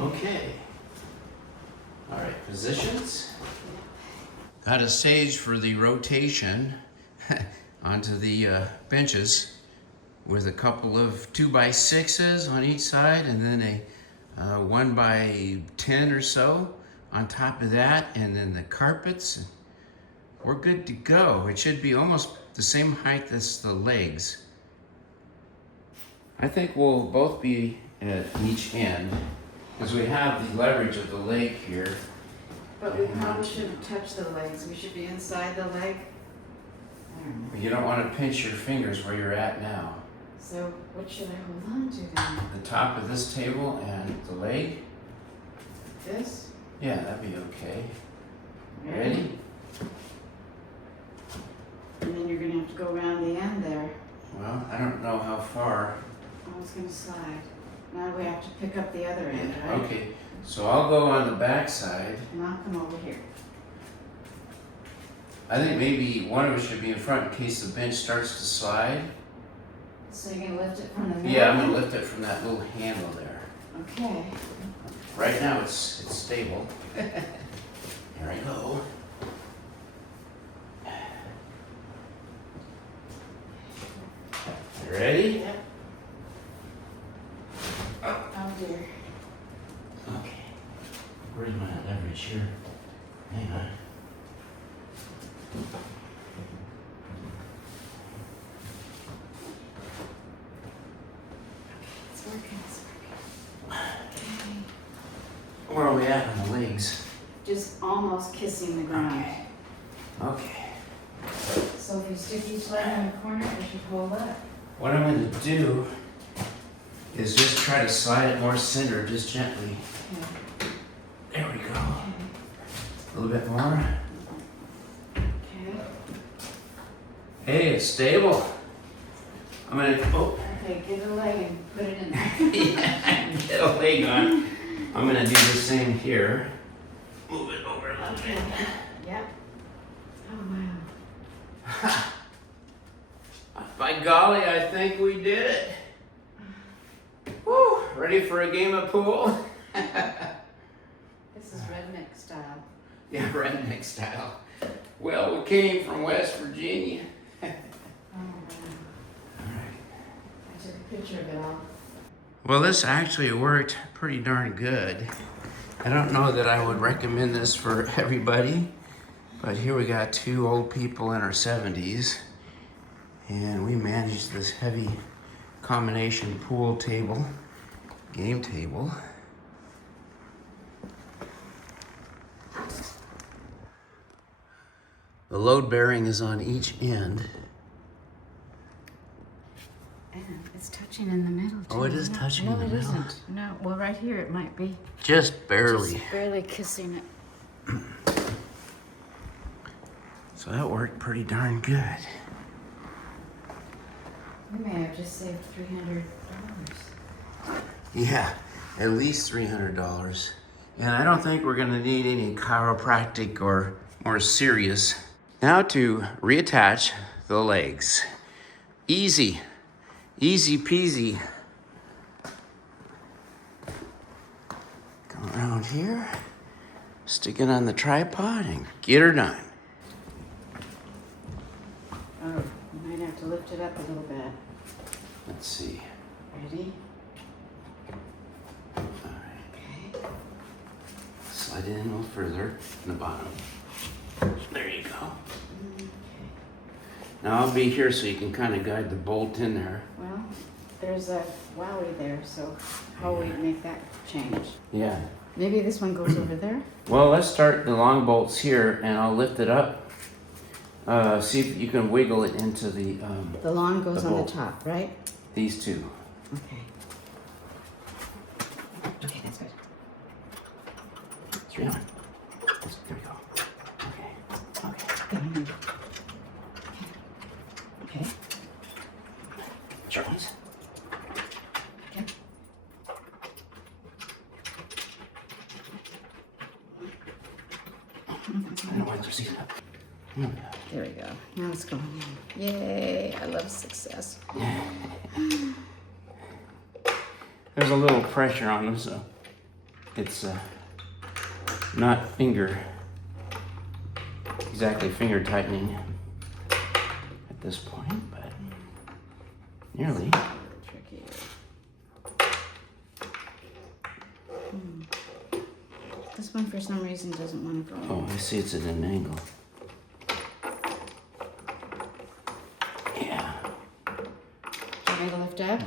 Okay. All right, positions. Got a stage for the rotation onto the benches with a couple of 2x6s on each side and then a 1x10 or so on top of that, and then the carpets. We're good to go. It should be almost the same height as the legs. I think we'll both be at each end because we have the leverage of the leg here. But we probably shouldn't touch the legs. We should be inside the leg. I don't know. You don't want to pinch your fingers where you're at now. So what should I hold on to then? The top of this table and the leg. This? Yeah, that'd be okay. Ready? And then you're going to have to go around the end there. Well, I don't know how far. Oh, it's going to slide. Now we have to pick up the other end, right? Okay, so I'll go on the back side. And I'll come over here. I think maybe one of us should be in front in case the bench starts to slide. So you're going to lift it from the middle? Yeah, I'm going to lift it from that little handle there. Okay. Right now it's stable. Here I go. You ready? Yep. Oh dear. Okay. Where's my leverage here? Hang on. It's working. Where are we at on the legs? Just almost kissing the ground. Okay. So if you stick each leg in the corner, it should hold up. What I'm going to do is just try to slide it more center, just gently. Okay. There we go. Okay. A little bit more. Okay. Hey, it's stable. I'm going to, Okay, get a leg and put it in there. yeah, get a leg on. I'm going to do the same here. Move it over a little Okay. bit. Yep. Oh, wow. By golly, I think we did it. Woo! Ready for a game of pool? This is redneck style. Yeah, redneck style. Well, we came from West Virginia. Oh, wow. All right. I took a picture of it all. Well, this actually worked pretty darn good. I don't know that I would recommend this for everybody, but here we got two old people in our 70s, and we managed this heavy combination pool table, game table. The load bearing is on each end. And it's touching in the middle, too. Oh, it is touching in the middle? No, it isn't. No, well, right here it might be. Just barely. Just barely kissing it. So that worked pretty darn good. We may have just saved $300. Yeah, at least $300. And I don't think we're gonna need any chiropractic or more serious. Now to reattach the legs. Easy, easy peasy. Come around here, stick it on the tripod and get her done. Oh, you might have to lift it up a little bit. Let's see. Ready? All right. Okay. Slide it in a little further in the bottom. There you go. Okay. Now I'll be here so you can kind of guide the bolt in there. Well, there's a wowie there, so how we make that change? Yeah. Maybe this one goes over there? Well, let's start the long bolts here, and I'll lift it up. See if you can wiggle it into the The long goes The on the bolt. top, right? these two. Okay. Okay, that's good. 300. There we go. Okay. Okay. Good. Okay. Sharp ones. Okay. I don't want to see that. There we go. Now it's going in. Yay! I love success. There's a little pressure on them, so it's not exactly finger tightening at this point, but nearly. Tricky. This one for some reason doesn't want to go. Oh, I see it's at an angle. Yeah. Do you want me to lift up?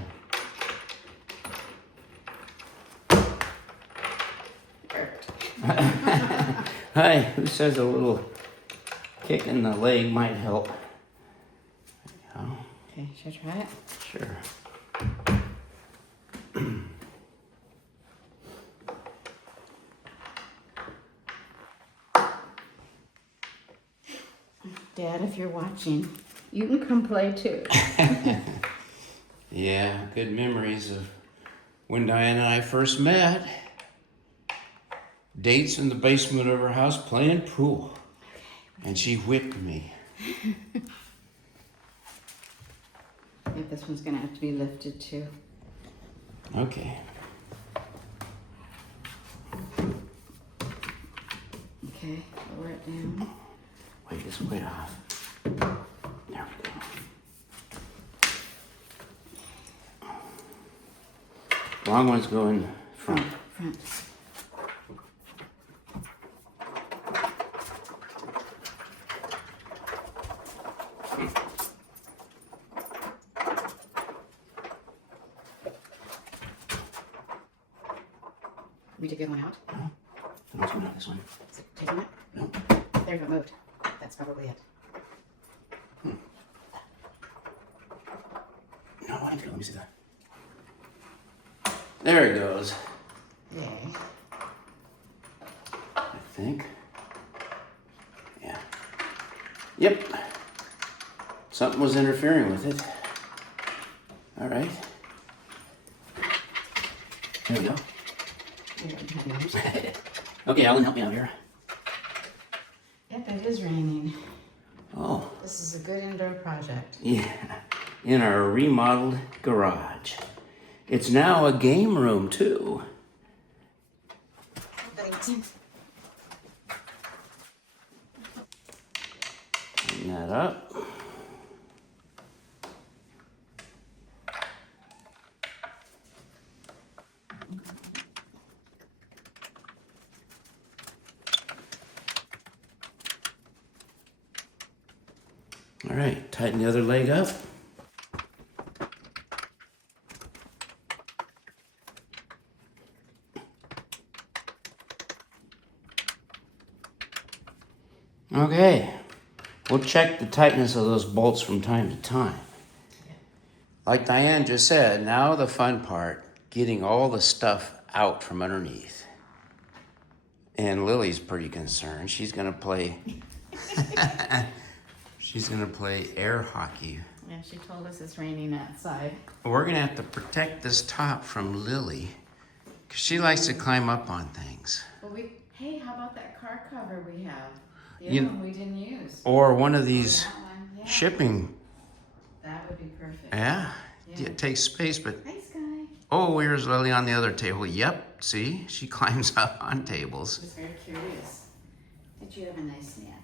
Perfect. Hi, who says a little kick in the leg might help? Oh, Okay, should I try it? sure. Dad, if you're watching, you can come play too. Yeah, good memories of when Diane and I first met. Dates in the basement of her house playing pool. And she whipped me. If this one's gonna have to be lifted too. Okay. Okay, lower it down. Weight is way off. There we go. Long ones go in front. Front. Want me to get one out? Let's go this one. Is it taking it? No. There's it moved. That's probably it. No, I think let me see that. There it goes. Yay. I think. Yeah. Yep. Something was interfering with it. All right. There we go. Okay, Alan, help me out here. Yep, it is raining. Oh, This is a good indoor project. yeah. In our remodeled garage. It's now a game room, too. Tighten that up. All right, tighten the other leg up. Okay, we'll check the tightness of those bolts from time to time. Like Diane just said, now the fun part, getting all the stuff out from underneath. And Lily's pretty concerned. She's gonna play air hockey. Yeah, she told us it's raining outside. We're gonna have to protect this top from Lily, because she likes to climb up on things. Well, hey, how about that car cover we have? The You- other one we didn't use. Or one of these That one, yeah. shipping, That would be perfect. yeah, Yeah. it takes space, but Hi, Sky. oh, here's Lily on the other table. Yep, see, she climbs up on I tables. was very curious. Did you have a nice nap?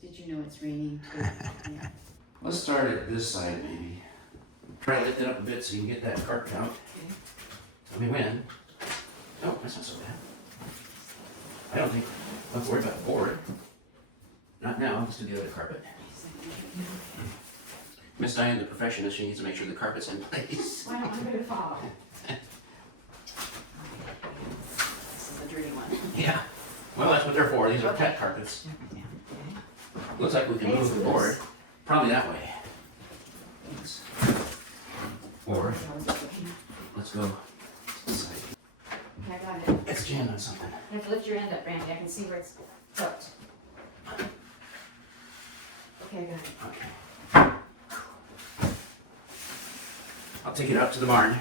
Did you know it's raining too? Yeah. Let's start at this side, maybe. Try to lift it up a bit so you can get that cart out. Okay. Tell me when. Oh, that's not so bad. I don't think, I'm worried about the board. Not now, let's do the other carpet. Miss Diane, the perfectionist, she needs to make sure the carpet's in place. Why don't I go to fall? This is a dirty one. Yeah. Well, that's what they're for. These are pet carpets. Yeah, okay. Looks like we can Hey, move it's the board. loose. Probably that way. Or, Okay, let's go this side. I got it. It's jammed on something. You have to lift your end up, Randy. I can see where it's hooked. Okay, I got it. Okay. I'll take it out to the barn.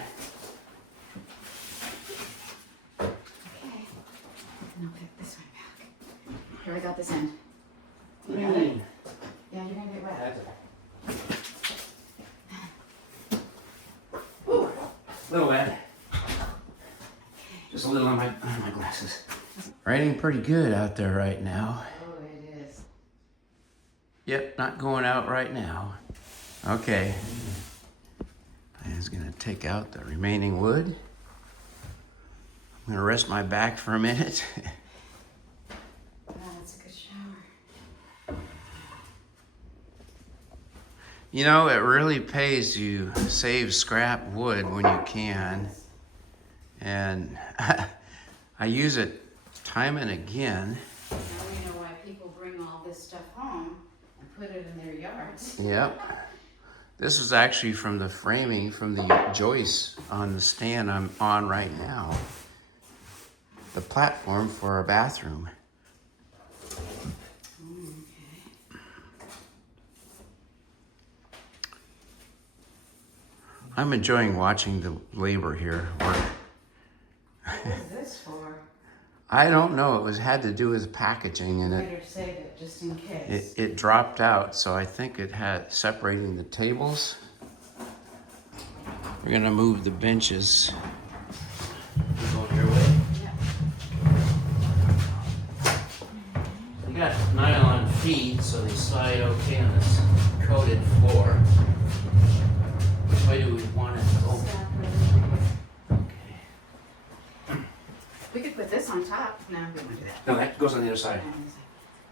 Okay. And I'll pick this one back. Here, I got this end. You got it? Yeah, you're gonna get wet. Whew, little wet. Just a a little on my glasses. Raining pretty good out there right now. Oh, it is. Yep, not going out right now. Okay. Diane's gonna take out the remaining wood. I'm gonna rest my back for a minute. Wow, that's a good shower. You know, it really pays to save scrap wood when you can. And I use it time and again. Now we know why people bring all this stuff home and put it in their yards. Yep. This is actually from the framing from the joist on the stand I'm on right now. The platform for our bathroom. I'm enjoying watching the labor here work. What is this for? I don't know. It had to do with packaging, and Better save it just in case. it dropped out, so I think it had separating the tables. We're gonna move the benches. You going your way? Yeah. You got nylon feet, so they slide okay on this coated floor. Which way do we want it to go? Okay. We could put this on top. No, we don't do that. No, that goes on the other side.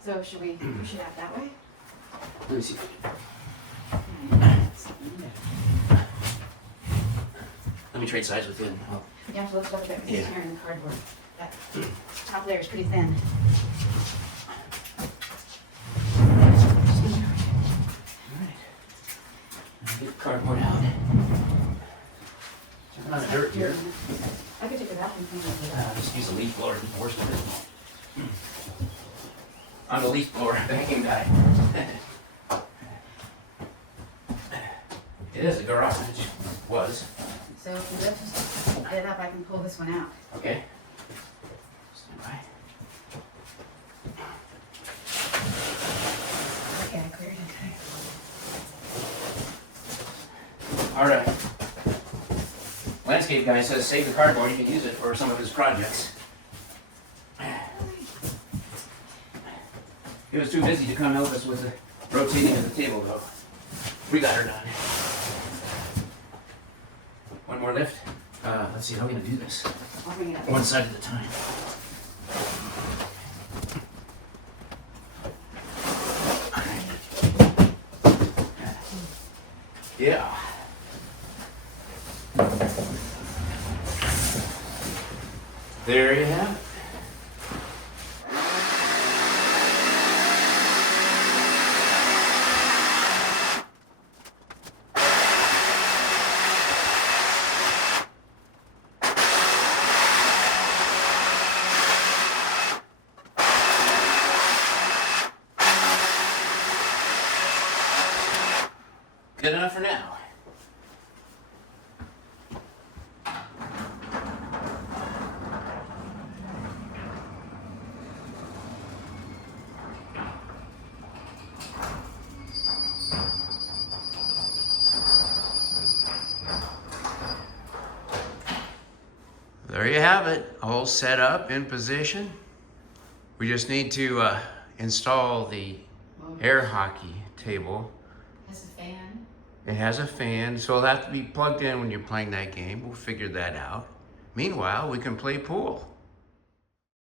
So should we push it out that way? Let me see. Let me trade sides with you. You have to lift it up a bit because Yeah. it's here in the cardboard. That top layer is pretty thin. Get the cardboard out. Trying not to hurt here. I could take a vacuum cleaner. Just use a leaf blower. Worst of it. I'm a leaf blower vacuum guy. It is a garage. Was. So if we lift it up, I can pull this one out. Okay. Stand by. Okay, I cleared it. All right. Landscape guy says save the cardboard. You can use it for some of his projects. He was too busy to come help us with the rotating of the table, though. We got her done. One more lift. Let's see how we're gonna do this. I'll bring it up. One side at a time. Yeah. There you have it. Good enough for now. There you have it, all set up in position. We just need to install the air hockey table. Has a fan. It has a fan, so it'll have to be plugged in when you're playing that game. We'll figure that out. Meanwhile, we can play pool.